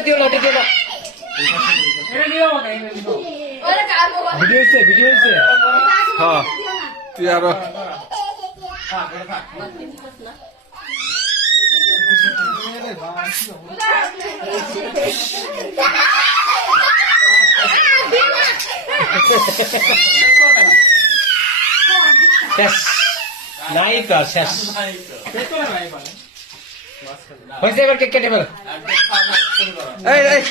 দিও না এটা দিও না ভিডিও হচ্ছে হ্যাঁ তুই আরো শেষ নাই তো শেষ হয়েছে এবার কেক কেটে ফেল এই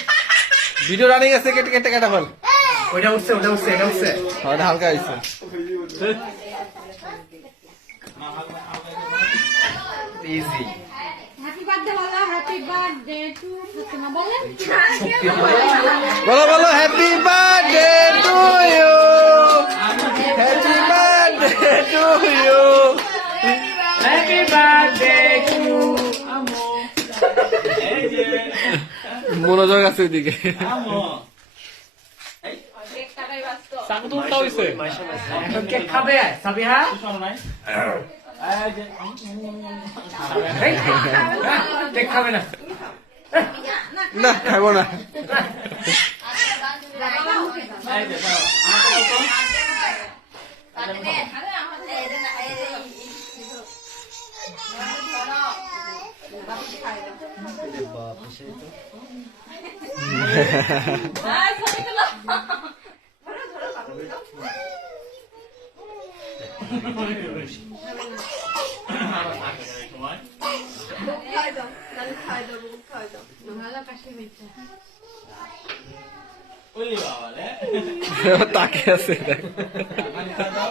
ভিডিও রানিং আছে কেটে কেটে কেটে ফেল ওইটা উঠছে এটা উঠছে ওটা হালকা হয়েছে ইজি বলো happy birthday to you happy birthday to you happy birthday to মনোযোগ আছে ওইদিকে এখন কেক খাবে সাবিহা কেক খাবে না না খাবো না তাকে আছে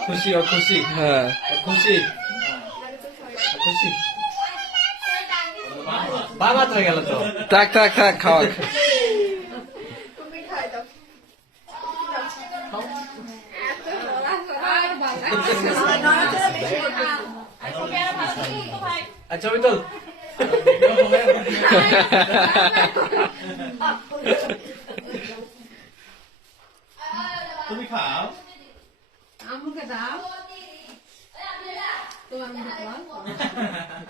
খুশি খুশি হ্যাঁ খুশি খুশি বাবা তো গেল তো থাক থাক থাক খাওয়া আচ্ছা বিতল তুমি খাও আমাকে দাও তো আমি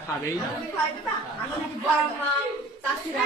খাবেই না আমি খাইবে না আমি বড় মা চাচিরা